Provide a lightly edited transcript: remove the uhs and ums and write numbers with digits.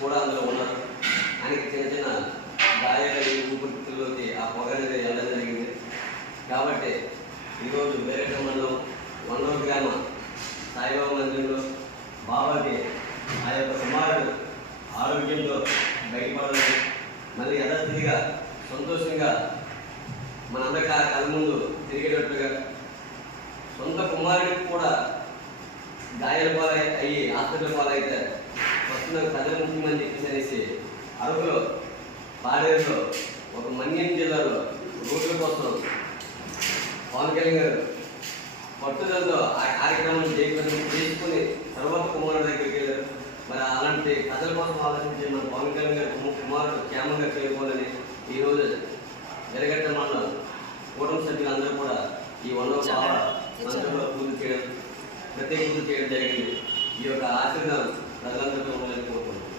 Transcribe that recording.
కూడా అందులో ఉన్నారు. ఆయనకి చిన్న చిన్న గాయాలు ఊపిరితిత్తుల్లోకి ఆ పొగ అనేది వెళ్ళడం జరిగింది. కాబట్టి ఈరోజు వేరేట మండలం 100 గ్రామ సాయిబాబా మందిరంలో బాబాకి ఆ యొక్క కుమారుడు ఆరోగ్యంతో బయటపడాలని, మళ్ళీ యథాస్థితిగా సంతోషంగా మనందరికీ ఆ కళ్ళ ముందు తిరిగేటట్టుగా, సొంత కుమారుడికి కూడా గాయాల పాలై అయ్యి హాస్పిటల్ పాలైతే వస్తున్న ప్రజల ముఖ్యమని చెప్పేసి అనేసి అరకులో పాడేరులో ఒక మన్యం జిల్లాలో రోడ్ల కోసం పవన్ కళ్యాణ్ గారు పట్టుదలతో ఆ కార్యక్రమాన్ని జయప్రదం చేసుకుని తర్వాత కుమారుడు దగ్గరికి వెళ్ళారు. మరి అలాంటి ప్రజల కోసం ఆలోచించి మన పవన్ కళ్యాణ్ గారు కుమారుడు క్షేమంగా చేరుకోవాలని ఈరోజు ఎరగట్ట మండలం కుటుంబ సభ్యులందరూ కూడా ఈ 100వ మందిరంలో పూజలు చేయడం, ప్రత్యేక పూజలు చేయడం జరిగింది. ఈ యొక్క ఆశీర్వాదం ప్రజలందరికీ ఉండాలని కోరుకుంటున్నాను.